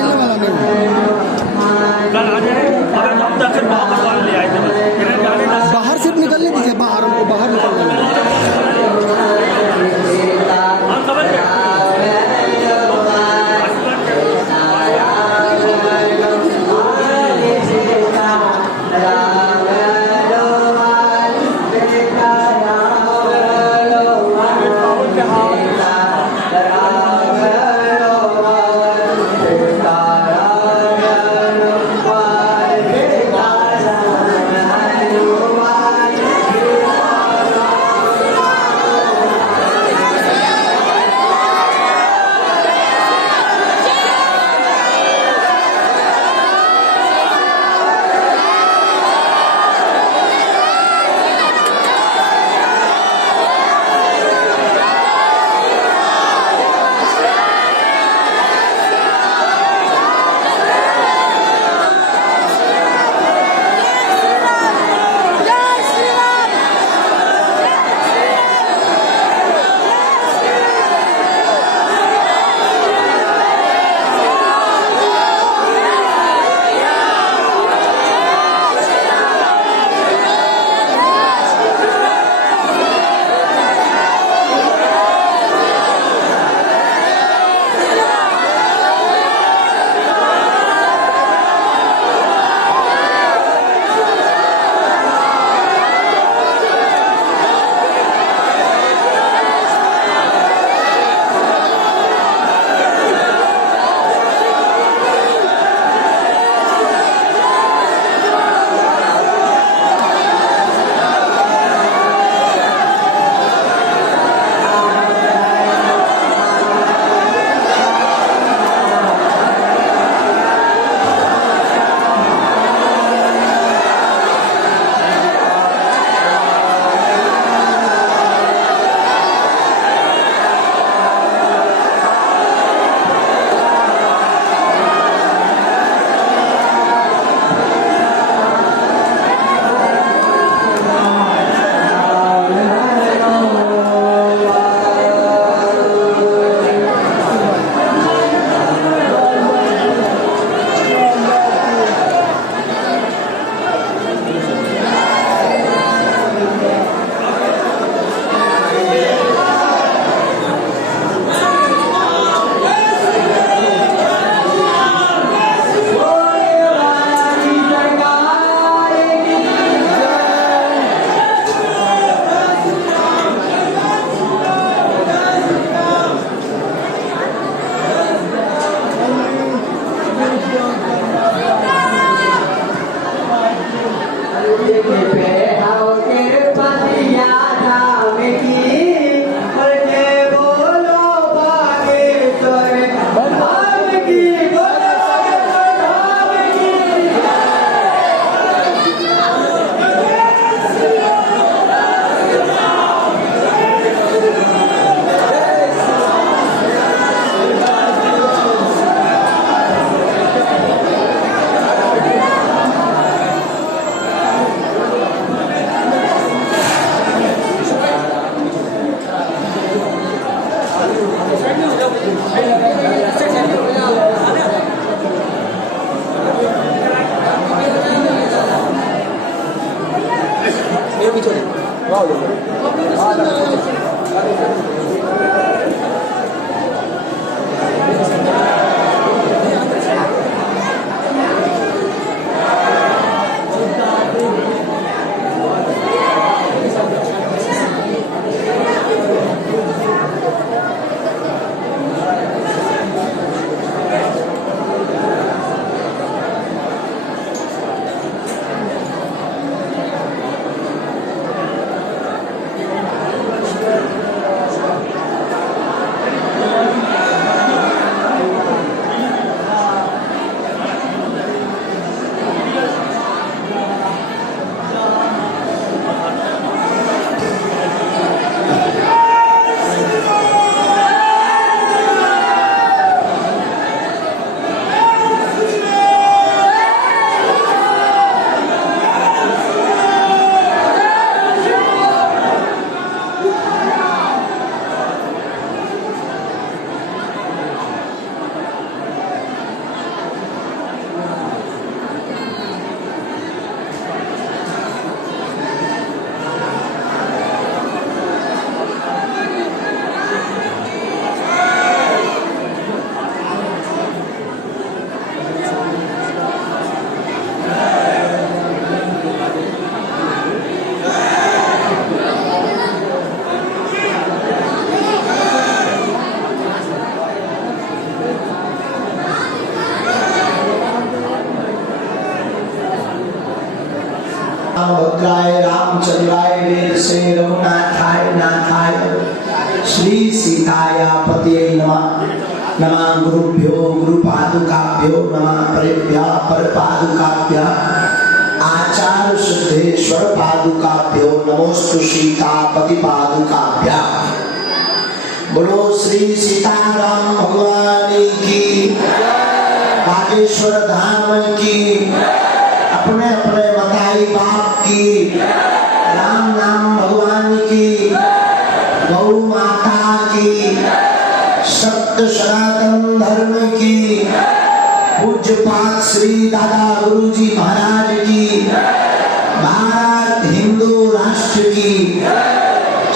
मिलने वाला नहीं कल आ जाए, अगर हम दर्शन वापस वाले ले आए थे बस, इन्हें जाने ना। बाहर सिर्फ निकलने दीजिए, बाहर हमको बाहर निकलने दीजिए। हम समझ गए। भद्राय रामचंद्राय वेद से रघुनाथाय नाथाय श्री सीताय पतये नमः। नमः गुरुभ्यो गुरुपादुकाभ्यो नमः परेभ्यः परपादुकाभ्यः आचार्य सिद्धेश्वर पादुकाभ्यो नमोस्तु सीतापति पादुकाभ्यः। बोलो श्री सीताराम भगवान की, बागेश्वर धाम की, अपने अपने मताई बाप की, राम नाम भगवान की, गौ माता की, सत्य सनातन धर्म की, पूज्यपाद श्री दादा गुरुजी महाराज की, भारत हिंदू राष्ट्र की,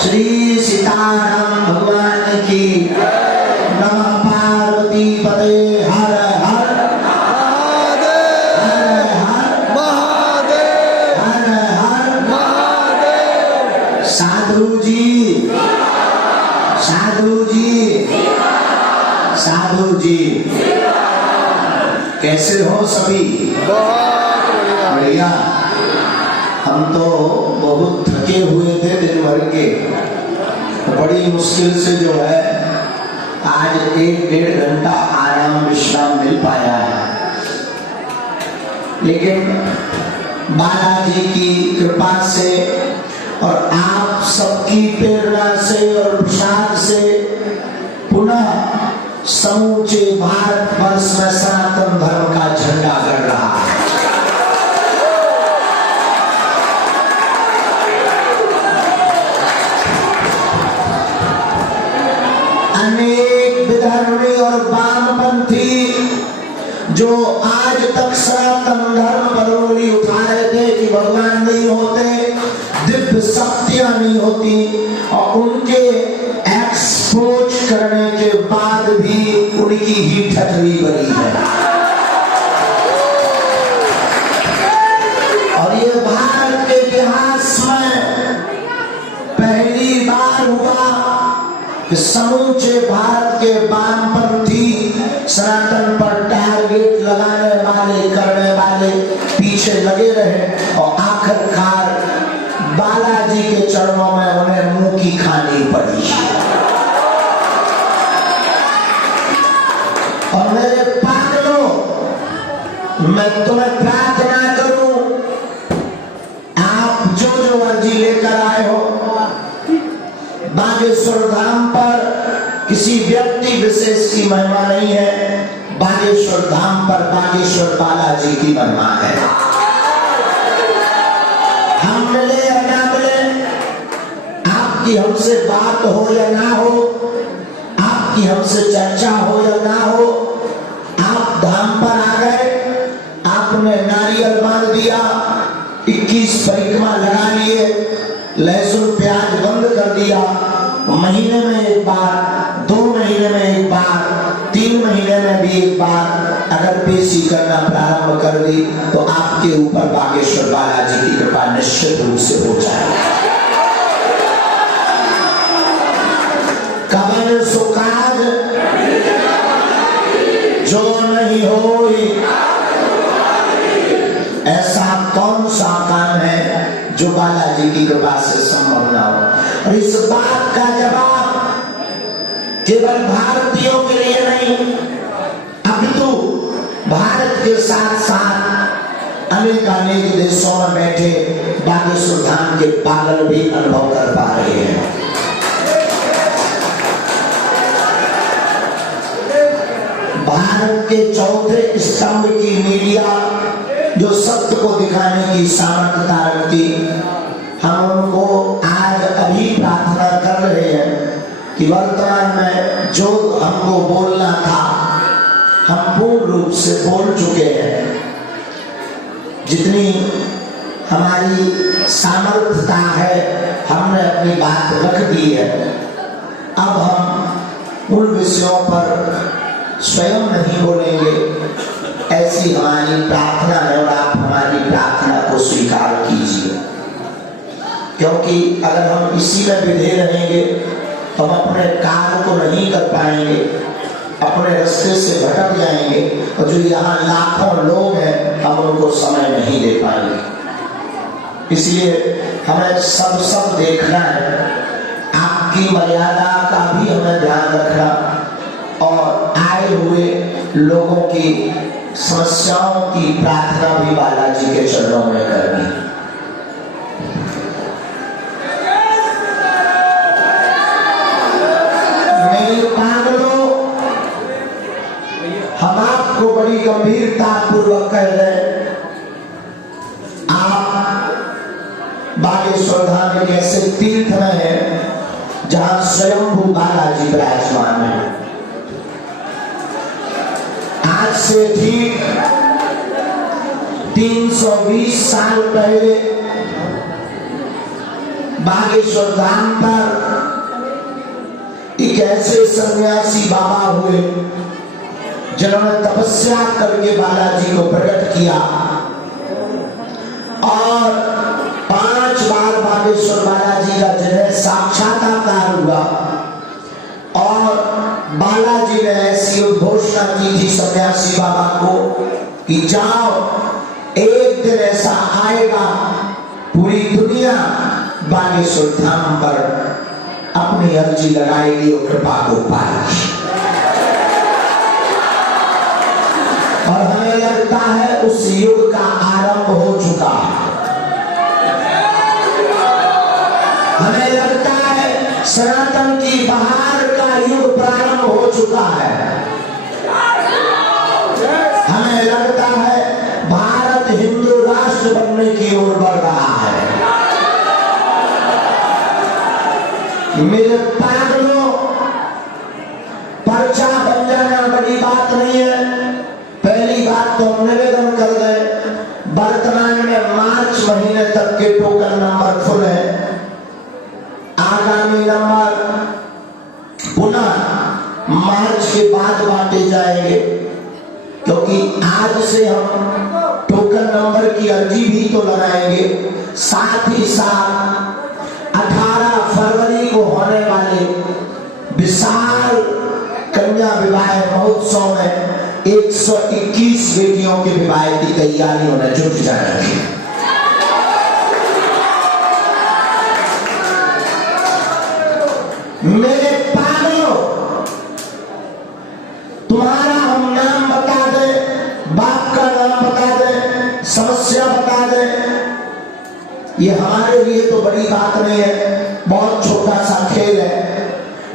श्री सीताराम भगवान की। नमः पार्वती पते हर हर महादेव हर हर महादेव हर हर महादेव। साधु जी साधु जी साधु जी, कैसे हो सभी? बहुत बढ़िया। बढ़िया। हम तो बहुत थके हुए थे दिन भर के, बड़ी मुश्किल से जो है आज 1-1.5 घंटा आराम विश्राम मिल पाया है, लेकिन बालाजी की कृपा से और आप सबकी प्रेरणा से और प्रसाद से पुनः समूचे भारत वर्ष में सनातन धर्म का झंडा गड़ रहा है। अनेक विधर्मी और वामपंथी जो आज तक सनातन धर्म पर उंगली उठा रहे थे कि भगवान नहीं होते, दिव्य शक्तियां नहीं होती, और उनके एक्सपोज करने के बाद भी उनकी ही ठटरी बनी है। और ये भारत के इतिहास में पहली बार हुआ कि समूचे भारत के वामपंथी सनातन पर टारगेट लगाने वाले करने वाले पीछे लगे रहे, और आखिरकार बालाजी के चरणों में उन्हें मुंह की खानी पड़ी। और मेरे पागलों, मैं तुम्हें प्रार्थना करूं, आप जो जो अर्जी लेकर आए हो, बागेश्वर धाम पर किसी व्यक्ति विशेष की महिमा नहीं है, बागेश्वर धाम पर बागेश्वर बालाजी की महिमा है। हम मिले या ना मिले, आपकी हमसे बात हो या ना हो, आपकी हमसे चर्चा हो या ना हो, आप धाम पर आ गए, आपने नारियल बांध दिया, 21 परिक्रमा लगा लिए, लहसुन प्याज बंद कर दिया, महीने में एक बार, 2 महीने में एक बार, 3 महीने में भी एक बार अगर पेशी करना प्रारंभ कर दी, तो आपके ऊपर बागेश्वर बालाजी की कृपा निश्चित रूप से हो जाएगी। कवन सुकाज जो नहीं होई, ऐसा कौन सा काम है जो बालाजी की कृपा से संभव ना हो। और इस बात का जवाब केवल भारतीयों के लिए नहीं, अपितु भारत के साथ साथ अनेक देशों में बैठे बागेश्वर धाम के पागल भी अनुभव कर पा रहे हैं। भारत के चौथे स्तंभ की मीडिया जो सत्य को दिखाने की सामर्थ्यता रखती, हम उनको आज अभी प्रार्थना कर रहे हैं कि वर्तमान में जो हमको बोलना था हम पूर्ण रूप से बोल चुके हैं। जितनी हमारी सामर्थ्यता है हमने अपनी बात रख दी है। अब हम उन विषयों पर स्वयं नहीं बोलेंगे, ऐसी हमारी प्रार्थना है और आप हमारी प्रार्थना को स्वीकार कीजिए, क्योंकि अगर हम इसी में विधे रहेंगे तो हम अपने कार्य को नहीं कर पाएंगे, अपने रास्ते से भटक जाएंगे, और जो यहाँ लाखों लोग हैं हम उनको समय नहीं दे पाएंगे। इसलिए हमें सब देखना है, आपकी मर्यादा का भी हमें ध्यान रखना और आए हुए लोगों की समस्याओं की प्रार्थना भी बालाजी के चरणों में करनी। मेरे पागलों, हम आपको बड़ी गंभीरता पूर्वक कह रहे हैं, बागेश्वर धाम एक ऐसे तीर्थ में है जहां स्वयंभू बालाजी विराजमान है। आज से ठीक 320 साल पहले बागेश्वर धाम पर एक ऐसे सन्यासी बाबा हुए जिन्होंने तपस्या करके बालाजी को प्रकट किया और 5 बार बागेश्वर बालाजी का जिन्हें साक्षात्कार हुआ और बालाजी ने ऐसी घोषणा की थी सन्यासी बाबा को कि जाओ, एक दिन ऐसा आएगा पूरी दुनिया बागेश्वर धाम पर अपनी अर्जी लगाएगी और कृपा को पाएगी। और हमें लगता है उस युग का आरंभ हो चुका है। हमें लगता है सनातन की बहार का युग प्रारंभ हो चुका है। हमें लगता है भारत हिंदू राष्ट्र बनने की ओर बढ़ रहा है। मेरे पागलों, पर्चा बन जाना बड़ी बात नहीं है। पहली बात तो हम निवेदन कर दें, वर्तमान में मार्च महीने तक के टोकन नंबर फुल है। आगामी नंबर पुनः मार्च के बाद बांटे जाएंगे, क्योंकि आज से हम टोकन नंबर की अर्जी भी तो लगाएंगे। साथ ही साथ 18 फरवरी को होने वाले विशाल कन्या विवाह महोत्सव में 121 बेटियों के विवाह की तैयारियों में जुट जाएंगे। मेरे पागलों, तुम्हारा हम नाम बता दें, बाप का नाम बता दें, समस्या बता दें, ये हमारे लिए तो बड़ी बात नहीं है, बहुत छोटा सा खेल है।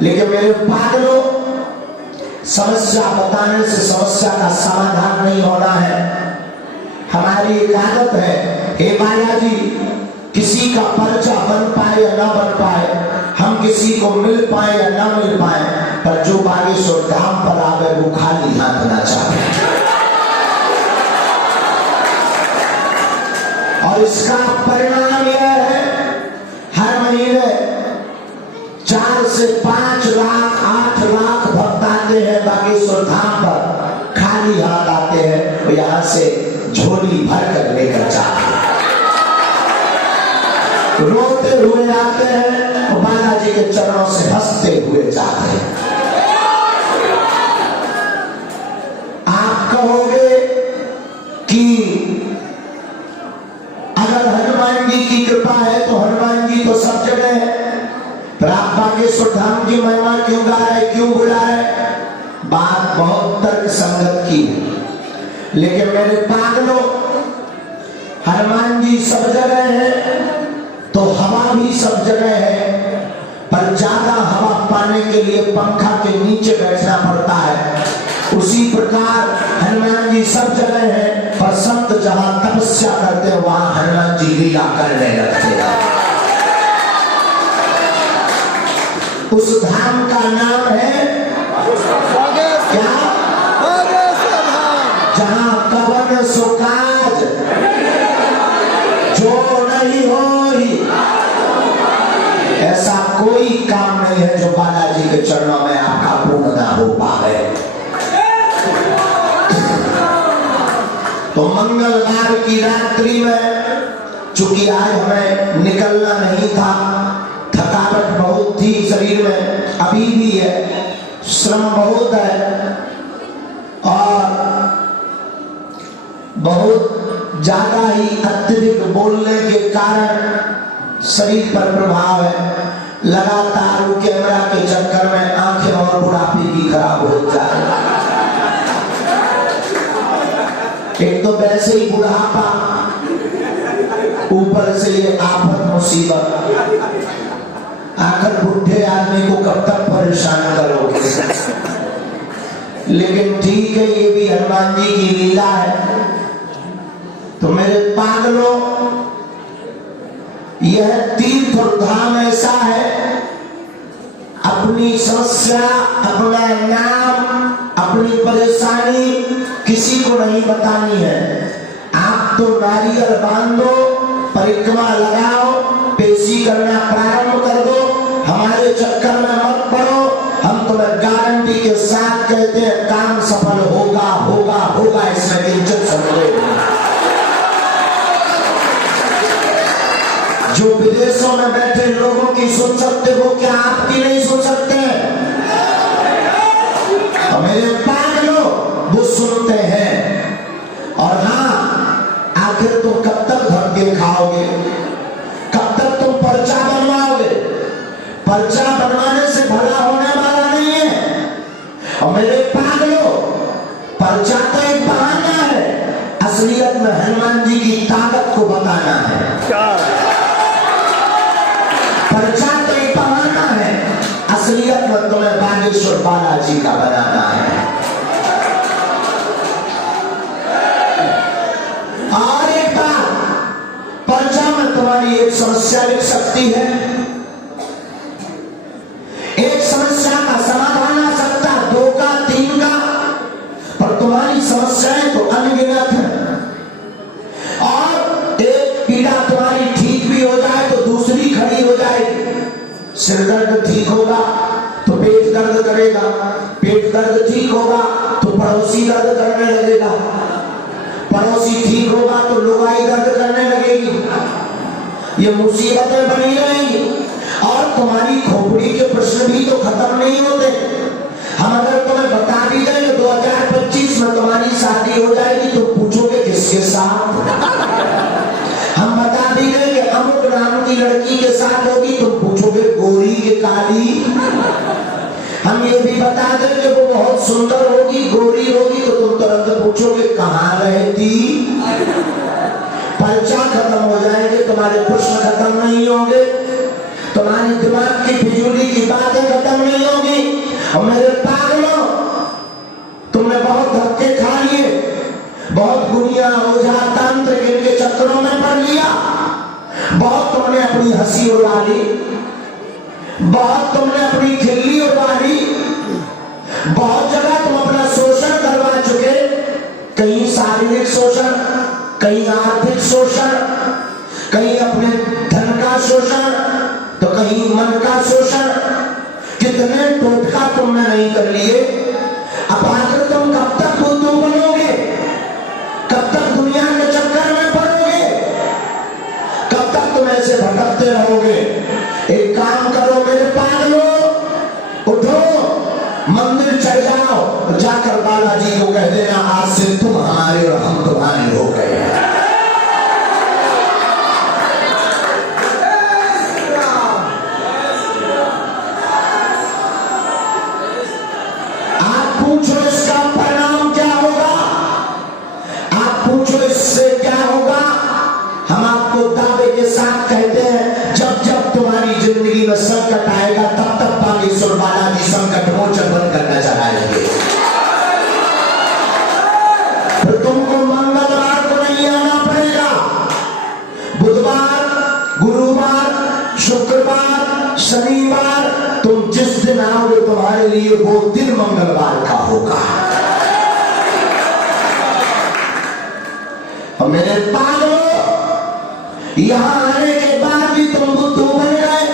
लेकिन मेरे पागलों, समस्या बताने से समस्या का समाधान नहीं होना है। हमारी एक आदत है, हे बालाजी, किसी का पर्चा बन पाए या ना बन पाए, हम किसी को मिल पाए या ना मिल पाए, पर जो बागेश्वर धाम पर आवे वो खाली हाथ ना चाहे। और इसका परिणाम यह है, हर महीने 4 से 5 लाख 8 लाख भक्त आते हैं बागेश्वर धाम पर, खाली हाथ आते हैं, तो यहाँ से झोली भर कर लेकर जाते हैं, रोते हुए आते हैं और बालाजी के चरणों से हंसते हुए जाते हैं। आप कहोगे कि अगर हनुमान जी की कृपा है तो हनुमान जी तो सब जगह है, पर आप बागेश्वर धाम की महिमा क्यों गा रहे, क्यों बुला रहे? बात बहुत तर्क संगत की है। लेकिन मेरे पागलों, हनुमान जी सब जगह है तो हवा भी सब जगह है, पर ज्यादा हवा पाने के लिए पंखा के नीचे बैठना पड़ता है। उसी प्रकार हनुमान जी सब जगह है, पर संत जहां तपस्या करते हैं वहां हनुमान जी लीला करने लगते हैं। उस धाम का नाम है क्या? जहां कवन सुकाज जो नहीं हो, ऐसा कोई काम नहीं है जो बालाजी के चरणों में आपका पूर्ण ना हो पाए। तो मंगलवार की रात्रि में, चूंकि आज हमें निकलना नहीं था, थकावट बहुत थी शरीर में, अभी भी है, श्रम बहुत है और बहुत ज्यादा ही अत्यधिक बोलने के कारण शरीर पर प्रभाव है। लगातार वो कैमरा के चक्कर में आंखें और बुढ़ापे की खराब हो जाए। एक तो वैसे ही बुढ़ापा, ऊपर से ये आफत मुसीबत। आखिर बुढ़े आदमी को कब तक परेशान करोगे? लेकिन ठीक है, ये भी हनुमान जी की लीला है। तो मेरे पागलों, यह तीर्थ और धाम ऐसा है, अपनी समस्या, अपना नाम, अपनी परेशानी किसी को नहीं बतानी है। आप तो नारियल बांधो, परिक्रमा लगाओ, पेशी करना प्रारंभ कर दो, हमारे चक्कर में मत पड़ो। हम तुम्हें गारंटी के साथ कहते हैं काम सफल होगा होगा होगा, इसमें किंचित संदेह नहीं। जो विदेशों में बैठे लोगों की सुन सकते हो, क्या आपकी नहीं सुन सकते? और मेरे पागलों, वो सुनते हैं। और हाँ, आखिर तुम कब तक धक्के खाओगे? कब तक तुम पर्चा बनवाओगे? पर्चा बनवाने से भला होने वाला नहीं है। और मेरे पागलों, पर्चा तो एक बहाना है, असलियत में हनुमान जी की ताकत को बताना है। पर्चा तो एक बहाना है, असलियत में तुम्हें बागेश्वर बालाजी का बनाना है। और एक बात, पर्चा में तुम्हारी एक समस्या लिख सकती है, एक समस्या का समाधान आ सकता, 2 का 3 का, पर तुम्हारी समस्याएं तो अनगिनत है। और एक पीड़ा तुम्हारी ठीक भी हो जाए तो दूसरी खड़ी हो जाएगी। सिर दर्द ठीक होगा तो पेट दर्द करेगा, पेट दर्द ठीक होगा तो पड़ोसी दर्द करने लगेगा, पड़ोसी ठीक होगा तो लुगाई दर्द करने लगेगी। ये मुसीबतें बनी रहेंगी। और तुम्हारी खोपड़ी के प्रश्न भी तो खत्म नहीं होते। हम अगर तुम्हें बता भी दें कि 2025 में तुम्हारी शादी हो जाएगी, तो पूछोगे किसके साथ? हम बता भी दें कि अमुक नाम की लड़की के साथ होगी, तो पूछोगे गोरी के काली? हम ये भी बता दें कि वो बहुत सुंदर होगी, गोरी होगी, तो तुम तुरंत पूछोगे कहाँ रहती? पर्चा खत्म हो जाएंगे, तुम्हारे प्रश्न खत्म नहीं होंगे, तुम्हारे दिमाग की फिजूली की बातें खत्म नहीं होगी। और मेरे पागलों, तुमने बहुत धक्के खा लिए, बहुत गुनिया ओझा तंत्र इनके चक्करों में पड़ लिया, बहुत तुमने अपनी हंसी उड़ा ली, बहुत तुमने अपनी खिल्ली उड़ा ली, बहुत जगह तुम अपना शोषण करवा चुके, कहीं शारीरिक शोषण, कहीं आर्थिक शोषण, कहीं अपने धन का शोषण, तो कहीं मन का शोषण। कितने टोटका तुमने नहीं कर लिए। अब आखिर तुम कब तक बुद्धू बनोगे? कब तक दुनिया के चक्कर में पड़ोगे? कब तक तुम ऐसे भटकते रहोगे? एक काम करो मेरे पागलों, उठो, मंदिर चढ़ जाओ, जाकर बालाजी को कह देना आज से तुम हमारे और हम तुम्हारे हो गए। पूछो इसका परिणाम क्या होगा, आप पूछो इससे क्या होगा। हम आपको दावे के साथ कहते हैं, जब जब तुम्हारी जिंदगी में संकट आएगा, तब तक बागेश्वर बालाजी संकट मोचन बंद करना चाहेंगे। फिर तुमको मंगलवार को नहीं आना पड़ेगा, बुधवार, गुरुवार, शुक्रवार, शनिवार, तुम जिस दिन आओगे तुम्हारे लिए वो दिन मंगलवार का होगा। और मेरे पागलों, यहां आने के बाद भी तुम बुद्धू बन गए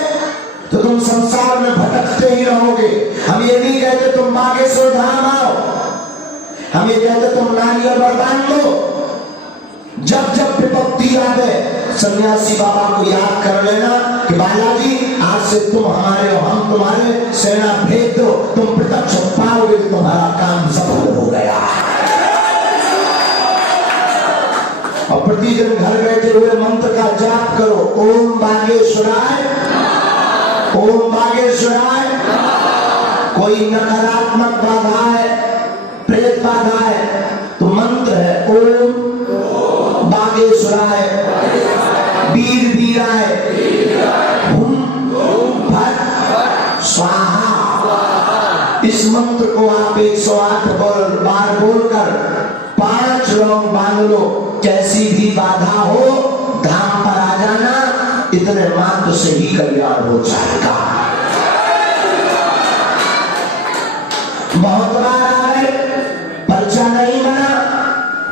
तो तुम संसार में भटकते ही रहोगे। हम ये नहीं कहते तुम बागेश्वर धाम आओ, हम ये कहते तुम नारियल बांध लो। जब जब विपत्ति आवे, सन्यासी बाबा को याद कर लेना कि बालाजी आज से तुम हमारे और हम तुम्हारे, सेना भेज दो, तुम प्रत्यक्ष पाओगे कि तुम्हारा काम सफल हो गया। और प्रतिदिन घर बैठे हुए मंत्र का जाप करो, ओम बागेश्वराय, ओम बागेश्वराय। कोई नकारात्मक बाधा है, प्रेत बाधा है, तो मंत्र है ओम बागेश्वराय, वीर वीराय, हुम फट स्वाहा। इस मंत्र को आप 108 बार बोलकर 5 लौंग बांध लो। कैसी भी बाधा हो धाम पर आ जाना, इतने मात्र से ही कल्याण हो जाएगा। बहुत बार आए, पर्चा नहीं बना,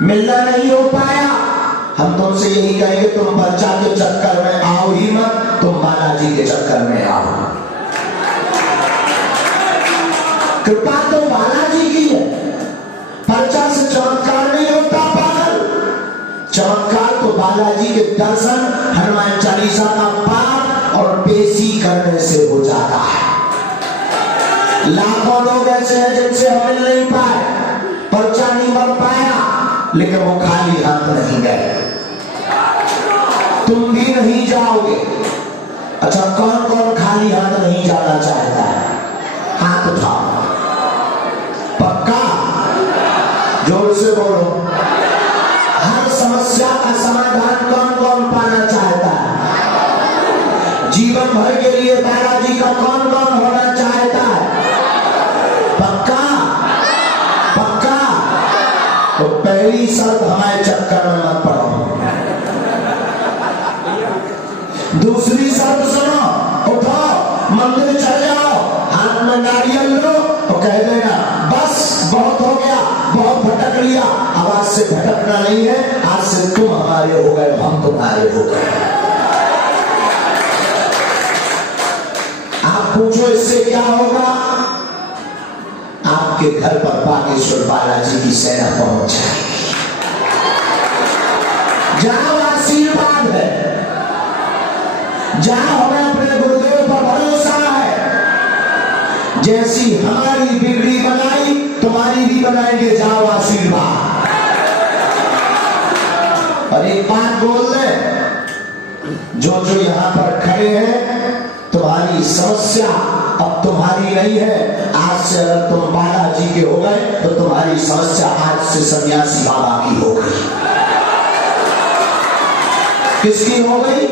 मिलना नहीं हो पाया, हम तुमसे यही कहेंगे तुम पर्चा के चक्कर में आओ ही मत, तुम बालाजी के चक्कर में आओ। कृपा तो बालाजी की है, पर्चा से चमत्कार नहीं होता पागल। चमत्कार तो बालाजी के दर्शन, हनुमान चालीसा का पाठ और पेशी करने से हो जाता है। लाखों लोग ऐसे हैं जिनसे हम मिल नहीं पाए, पर्चा नहीं बन पाया, लेकिन वो खाली हाथ नहीं गए। तुम भी नहीं जाओगे। अच्छा, कौन कौन खाली हाथ नहीं जाना चाहता है? हाथ उठाओ। पक्का? जोर से बोलो। हर समस्या का समाधान कौन कौन पाना चाहता है? जीवन भर के लिए बालाजी का कौन कौन होना चाहता है? पक्का? पक्का? तो पहली शर्त हमारे चक्कर में मत पड़ो। दूसरी शर्त सुनो, उठो, मंदिर चले जाओ, हाथ में नारियल लो और कह देना बस बहुत हो गया, बहुत भटक लिया। आवाज से भटकना नहीं है, आज से तुम हमारे हो गए, हम तुम्हारे हो गए। आप पूछो इससे क्या होगा? आपके घर पर बागेश्वर बालाजी की सेना पहुंच जाएगी। जहां आशीर्वाद है, जहां हमें अपने गुरुदेव पर भरोसा है, जैसी हमारी बिगड़ी बनाई तुम्हारी भी बनाएंगे, जाओ आशीर्वाद। और एक बात बोल दे, जो जो यहाँ पर खड़े हैं, तुम्हारी समस्या अब तुम्हारी नहीं है। आज से अगर तुम बालाजी के हो गए तो तुम्हारी समस्या आज से सन्यासी बाबा की हो गई। किसकी हो गई?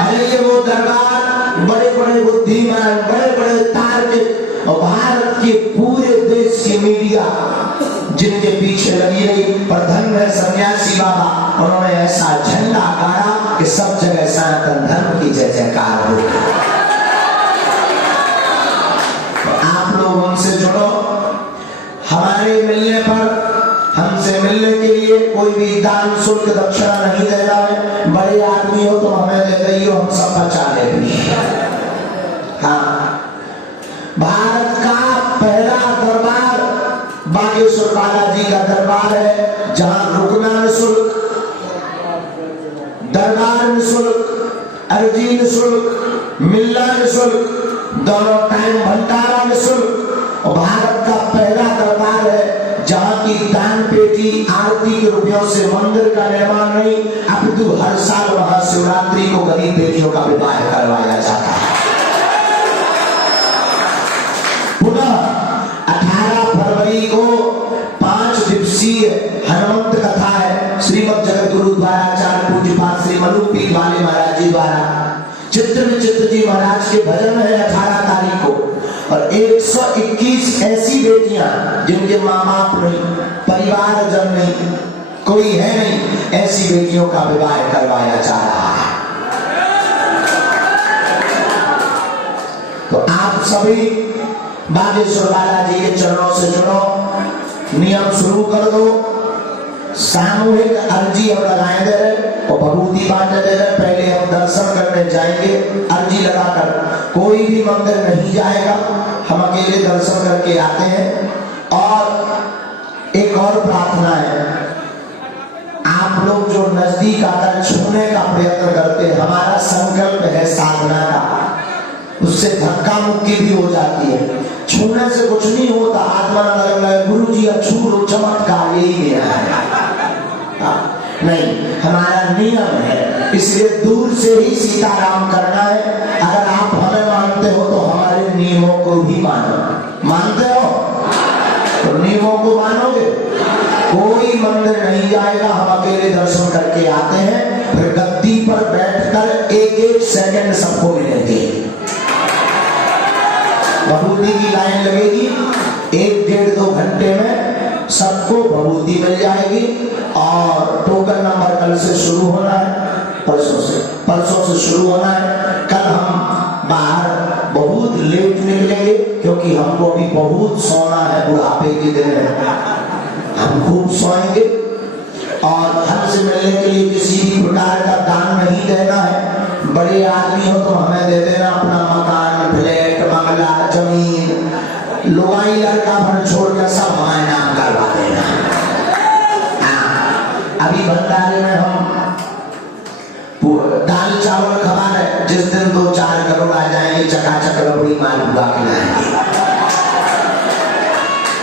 अरे ये वो दरबार, बड़े बड़े बुद्धिमान, बड़े बड़े तार्किक और भारत के पूरे देश की मीडिया जिनके पीछे लगी रही, पर धन है सन्यासी बाबा, उन्होंने ऐसा झंडा गाड़ा कि सब जगह सनातन धर्म की जय जयकार हो। आप लोग उनसे जुड़ो। हमारे मिलने पर, हमसे मिलने के लिए कोई भी दान शुल्क दक्षिणा नहीं देना है। बड़े आदमी हो तो हमें दे दइयो, हम सब बचा लेंगे। हाँ, भारत का पहला दरबार बागेश्वर बालाजी का दरबार है, जहां रुकना निःशुल्क, दरबार निःशुल्क, अर्जी निःशुल्क, मिलना निःशुल्क, दोनों टाइम भंडारा निःशुल्क। और भारत का पहला दरबार है जहां की दान पेटी आरती के रुपयों से मंदिर का निर्माण नहीं, अपितु हर साल वहां शिवरात्रि को गरीब बेटियों का विवाह करवाया जाता है। पुनः 18 फरवरी को 5 दिवसीय हनुमंत कथा है, श्रीमद जगत गुरु द्वाराचार्य पूज्यपाद श्री मनुपीठ वाले महाराज जी द्वारा। चित्र विचित्र जी महाराज के भजन है 18 तारीख को। और 121 ऐसी बेटियां जिनके माँ बाप नहीं, परिवार जन नहीं, कोई है नहीं, ऐसी बेटियों का विवाह करवाया जा रहा है। तो आप सभी बागेश्वर बालाजी के चरणों से जुड़ो, नियम शुरू कर दो। सामूहिक अर्जी हम लगाए दे रहे और भभूति बांटे दे रहे। पहले हम दर्शन करने जाएंगे अर्जी लगाकर, कोई भी मंदिर नहीं जाएगा, हम अकेले दर्शन करके आते हैं। और एक और प्रार्थना है, आप लोग जो नजदीक आकर छूने का प्रयत्न करते हैं, हमारा संकल्प है साधना का, उससे धक्का मुक्की भी हो जाती है। छूने से कुछ नहीं होता, आत्मा लगना है गुरु जी छू लो चमत्कार, यही मेरा है। नहीं, हमारा नियम है, इसलिए दूर से ही सीताराम करना है। अगर आप हमें मानते हो तो हमारे नियमों को भी मानो। मानते हो तो नियमों को मानोगे। कोई मंदिर नहीं जाएगा, हम अकेले दर्शन करके आते हैं, फिर गद्दी पर बैठकर एक एक सेकंड सबको मिलेंगे। भभूति की लाइन लगेगी, 1-1.5-2 घंटे में सबको भभूति मिल जाएगी। और टोकन नंबर कल से शुरू होना है, परसों से शुरू होना है। कल हम बाहर बहुत लेट निकलेंगे, क्योंकि हमको अभी बहुत सोना है, बुढ़ापे के दिन है, हम खूब सोएंगे। और हमसे मिलने के लिए किसी भी प्रकार का दान नहीं देना है। बड़े आदमी हो तो हमें दे देना अपना मकान, फ्लैट, बंगला, जमीन, लुगाई लड़का भर छोड़कर सब हमारे नाम करवा देना। अभी भंडारे में हम दाल चावल खवा रहे, जिस दिन 2-4 करोड़ आ जाएंगे चकाचक रबड़ी मालपुआ खिलाएंगे।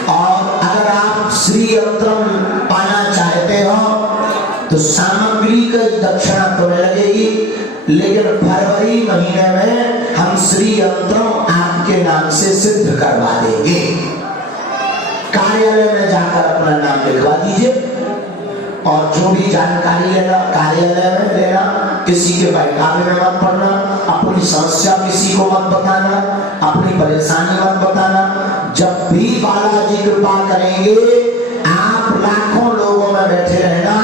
और अगर आप श्री यंत्रम पाना चाहते हो तो सामग्री का दक्षिणा तो लगेगी, लेकिन फरवरी महीने में हम श्री यंत्रम आपके नाम से सिद्ध करवा देंगे। कार्यालय में जाकर अपना नाम लिखवा दीजिए और जो भी जानकारी लेना कार्यालय में लेना, किसी के बहकावे में मत पड़ना, अपनी समस्या किसी को मत बताना, अपनी परेशानी मत बताना। जब भी बालाजी कृपा करेंगे, आप लाखों लोगों में बैठे रहना,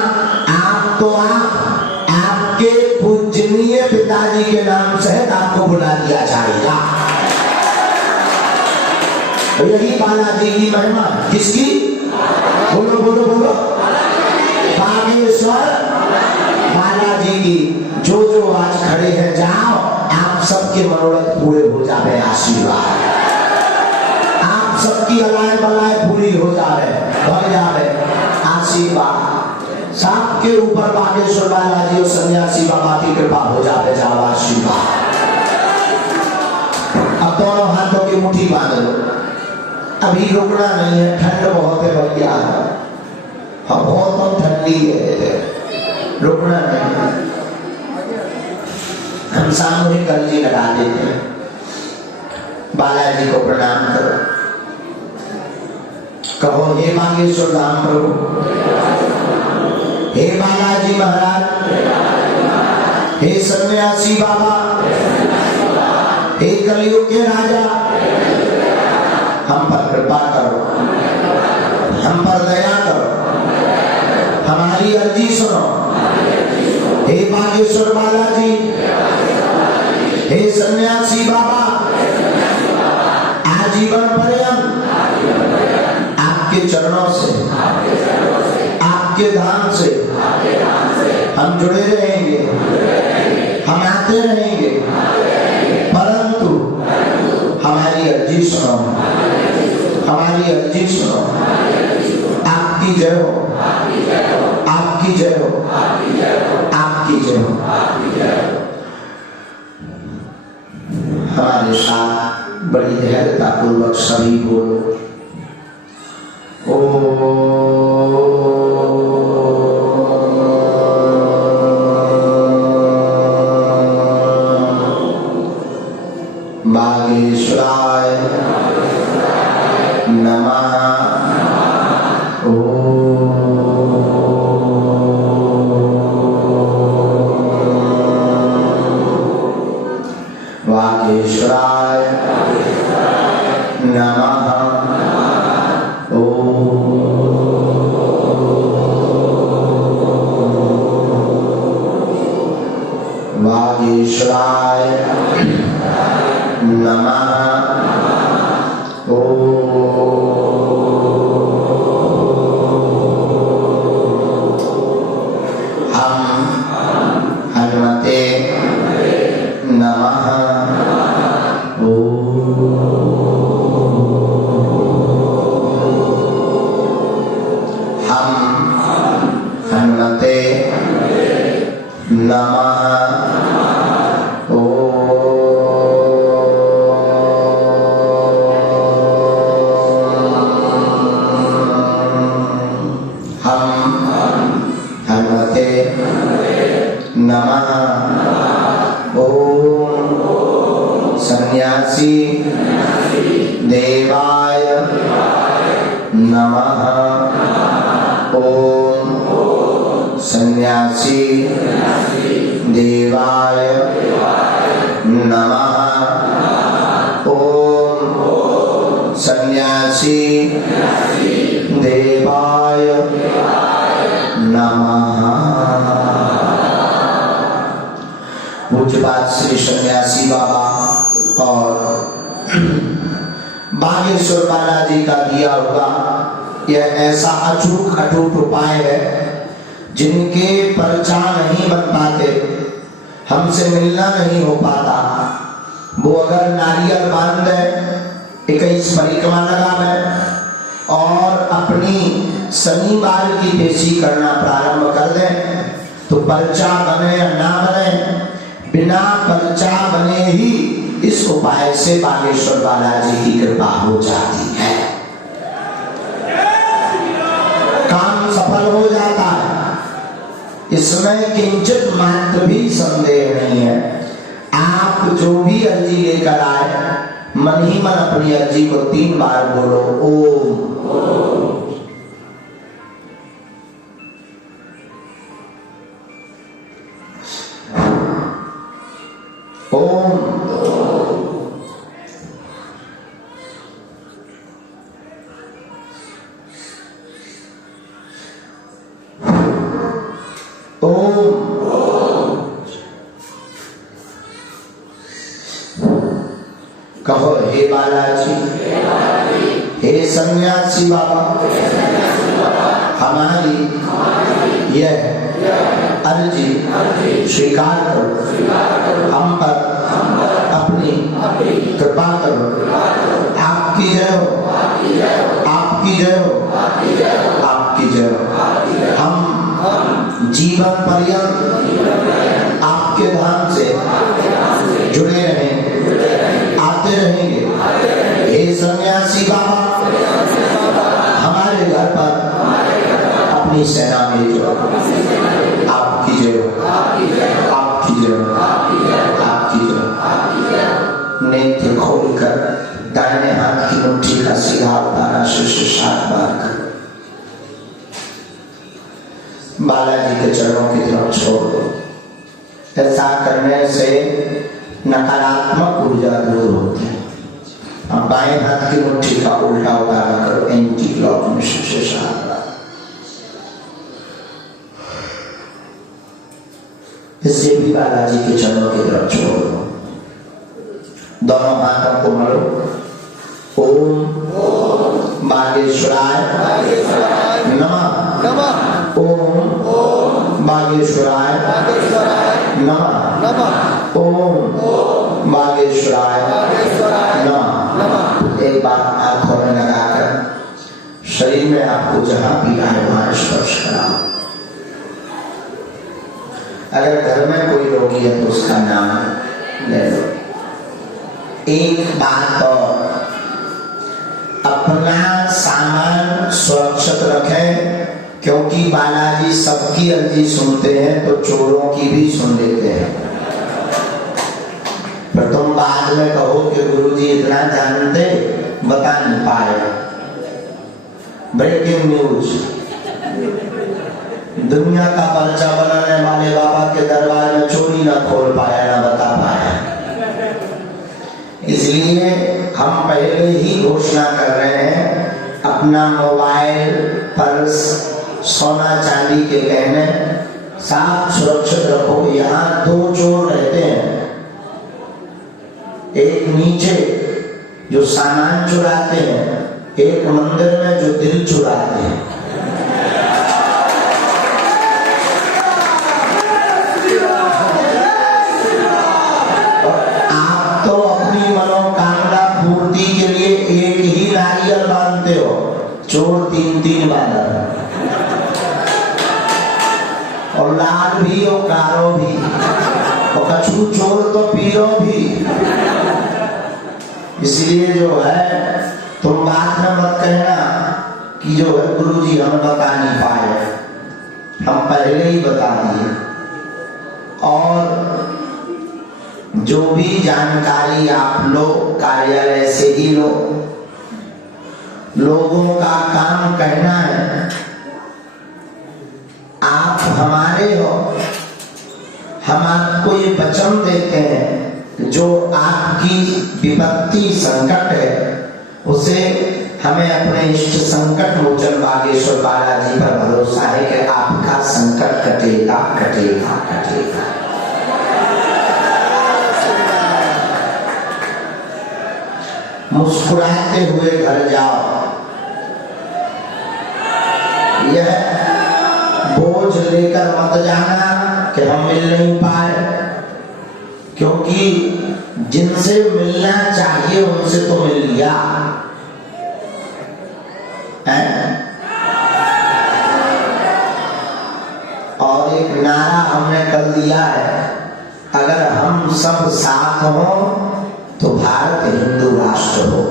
आप तो आपके पूजनीय पिताजी के नाम सहित आपको बुला दिया जाएगा। यही बालाजी की महिमा। किसकी? बोलो बोलो बोलो। बागेश्वर बालाजी की। जो जो आज खड़े हैं, जाओ, आप सबके मनोरथ पूरे हो जावे। आशीर्वाद आप सबकी अलाय बलाय पूरी हो जावे, भर जावे। आशीर्वाद सबके ऊपर बागेश्वर बालाजी और सन्यासी बाबा की कृपा हो जावे। जाओ आशीर्वाद। अब दोनों हाथों की मुट्ठी बांध लो। अभी रुकना नहीं है, ठंड बहुत है भैया, हम बहुत ठंडी है, रुकना नहीं है। हम सामूहिक अर्जी लगा देते हैं। बालाजी को प्रणाम करो, कहो हे बागेश्वर धाम प्रभु, हे बालाजी महाराज, हे सन्यासी बाबा, हे कलयुग के राजा, हम पर कृपा करो, हम पर दया करो, हमारी अर्जी सुनो। हे बागेश्वर बालाजी, हे सन्यासी बाबा, आजीवन पर्यंत आपके चरणों से, आपके धाम से हम जुड़े रहेंगे, हम आते रहेंगे, परंतु हमारी अर्जी सुनो, हमारी अर्जी सुनो। आपकी जय हो, आपकी जय हो, आपकी जय हो। हमारे साथ बड़ी धैर्यता पूर्वक सभी बोलो बागेश्वराय नमः। बागेश्वराय नमः। बागेश्वराय नमः। हनुमते नमः। हम हनुमते नमः। हनुमते नमः। ओम सन्यासी देवाय नमः। ओम सन्यासी देवाय नमः। ओम सन्यासी देवाय नमः। पूज्यपाद श्री सन्यासी बाबा और बागेश्वर बालाजी का दिया हुआ यह ऐसा अटूट उपाय है जिनके परिचय नहीं बन पाते, हमसे मिलना नहीं हो पाता, वो अगर नारियल बांध दे, 21 परिक्रमा लगावे और अपनी शनिवार की पेशी करना प्रारंभ कर दे तो पर्चा बने या ना बने, बिना पर्चा बने ही इस उपाय से बागेश्वर बालाजी की कृपा हो जाती है, काम सफल हो जाता है। इसमें किंचित मात्र भी संदेह नहीं है। आप जो भी अर्जी लेकर आए, मन ही मन अपनी अर्जी को 3 बार बोलो, ओम। ओम। कहो हे बालाजी, हे सन्यासी बाबा, हमारी यह अर्जी स्वीकार करो, हम पर अपनी कृपा करो। आपकी जय हो, आपकी जय हो, आपकी जय हो। हम जीवन पर्यंत आपके धाम से जुड़े रहें, आते रहेंगे। हे सन्यासी बाबा, हमारे घर पर अपनी सेना भेजो। आपकी जय हो, आपकी जय हो, आपकी जय हो। नेत्र खोलकर दाहिने हाथ की मुट्ठी का सीधा उतारा, शिष्य 7 बार कर बालाजी के चरणों की तरफ छोड़ दो। ऐसा करने से नकारात्मक ऊर्जा दूर होती है। अब बाएं हाथ की मुट्ठी का उल्टा उतारा करो, एंटी क्लॉक में शिष्य 7 बार। इससे भी बालाजी के चरणों की तरफ छोड़ दो। दोनों हाथों को मलो। ओम बागेश्वराय नमः। ओम बागेश्वराय नमः। ओम बागेश्वराय नमः। एक बार आंखों में लगाकर शरीर में आपको जहां पीड़ा है वहां स्पर्श कराओ। अगर घर में कोई रोगी है तो उसका नाम ले लो। एक बात और, अपना सामान सुरक्षित रखें, क्योंकि बालाजी सबकी अर्जी सुनते हैं तो चोरों की भी सुन लेते हैं। पर तुम बाद में कहो कि गुरुजी इतना जानते, बता नहीं पाए। ब्रेकिंग न्यूज, दुनिया का पर्चा बनाने वाले बाबा के दरबार में चोरी ना खोल पाया, ना बता पाया। इसलिए हम पहले ही घोषणा कर रहे हैं, अपना मोबाइल, पर्स, सोना चांदी के गहने साफ सुरक्षित रखो। यहाँ 2 चोर रहते हैं, एक नीचे जो सामान चुराते हैं, एक मंदिर में जो दिल चुराते हैं। और आप तो अपनी मनोकामना पूर्ति के लिए एक ही नारियल बांधते हो, चोर 3-3 बांधा, और लाल भी और कारो भी, और कछु चोर तो पीरो भी। इसलिए जो है तुम बात में मत कहना कि जो है गुरुजी हम बता नहीं पाए, हम पहले ही बता दिए। और जो भी जानकारी आप लोग कार्यालय से ही लो, लोगों का काम कहना है आप हमारे हो, हम आपको ये वचन देते हैं जो आपकी विपत्ति संकट है उसे हमें अपने इष्ट संकट मोचन बागेश्वर बालाजी पर भरोसा है कि आपका संकट कटेगा कटेगा कटेगा। मुस्कुराते हुए घर जाओ। यह बोझ लेकर मत जाना कि हम मिल नहीं पाए, क्योंकि जिनसे मिलना चाहिए उनसे तो मिल लिया है। और एक नारा हमने कर दिया है, अगर हम सब साथ हो तो भारत हिंदू राष्ट्र हो।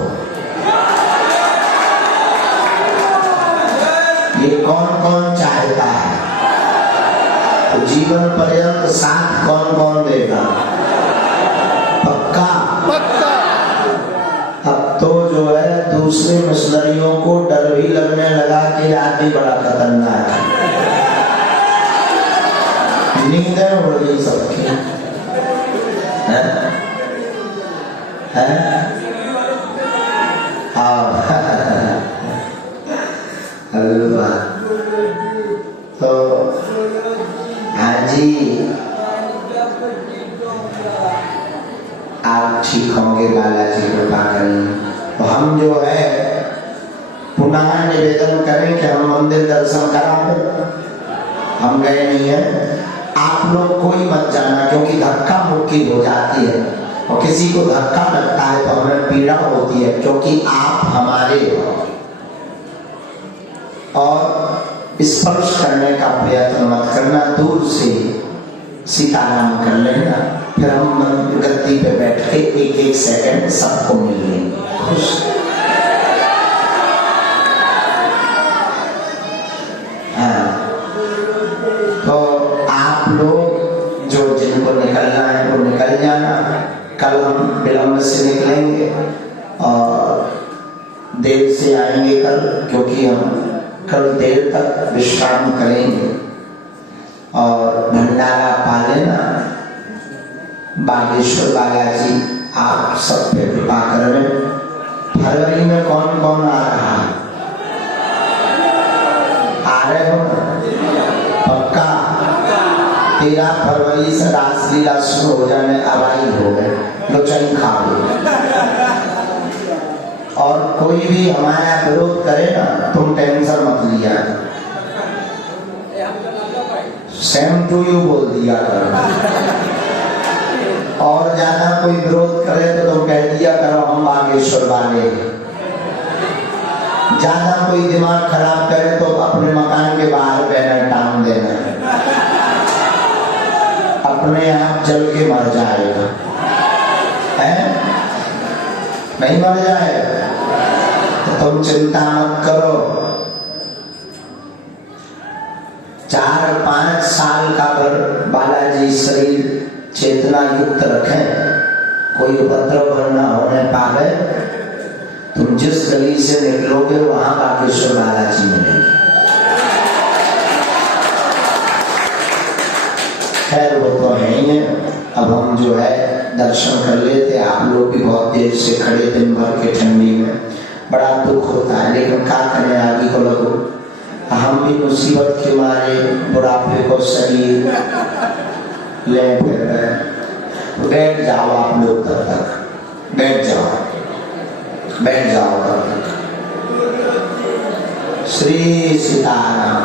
ये कौन कौन चाहता है? तो जीवन पर्यंत साथ कौन कौन देगा? पक्का पक्का। अब तो जो है दूसरे मिशनरियों को डर भी लगने लगा कि आदमी बड़ा खतरनाक है। नींदें उड़ गई सबकी है? तो हाँ जी, आप ठीक होंगे, बालाजी कृपा करें। तो हम जो है पुनः निवेदन करें कि हम मंदिर दर्शन करा दें। हम गए नहीं है, आप लोग कोई मत जाना, क्योंकि धक्का मुक्की हो जाती है और किसी को धक्का लगता है तो हमें पीड़ा होती है, क्योंकि आप हमारे हो। और स्पर्श करने का प्रयत्न मत करना, दूर से सीताराम कर लेना, फिर हम गद्दी पे बैठ के एक एक सेकंड सबको मिल लेंगे। खुश। हाँ, तो आप लोग जो जिनको निकलना है वो निकल जाना। कल हम विलंब से निकलेंगे और देर से आएंगे कल, क्योंकि हम कल देर तक विश्राम करेंगे और भंडारा पा लेना। बागेश्वर बालाजी आप सब पे कृपा करें। फरवरी में कौन कौन आ रहा है? आ रहे हो पक्का? 13 फरवरी से रासलीला शुरू हो जाने, अवाई हो गए, लोचन खा लो। और कोई भी हमारा विरोध करे ना, तुम टेंशन मत लिया, सेम टू यू बोल दिया करो। और ज्यादा कोई विरोध करे तो तुम कह दिया करो हम बागेश्वर वाले। ज्यादा कोई दिमाग खराब करे तो अपने मकान के बाहर बैनर टांग देना, अपने आप जल के मर जाएगा। है? नहीं मर जाएगा तो तुम चिंता मत करो। 4-5 साल का बालाजी शरीर चेतना युक्त रखें, कोई उपद्रव न होने पावे। तुम जिस गली से निकलोगे वहां बागेश्वर बालाजी मिलेंगे। खैर वो तो है ही है। अब हम जो है दर्शन कर लेते, आप लोग भी बहुत देर से खड़े दिन भर के ठंडी में, बड़ा दुख होता है, लेकिन क्या करें, आगे को लगो। हम भी मुसीबत के मारे बुढ़ापे को शरीर ले फिर रहे। बैठ जाओ आप लोग, तब तक बैठ जाओ, बैठ जाओ तब तक। श्री सीताराम।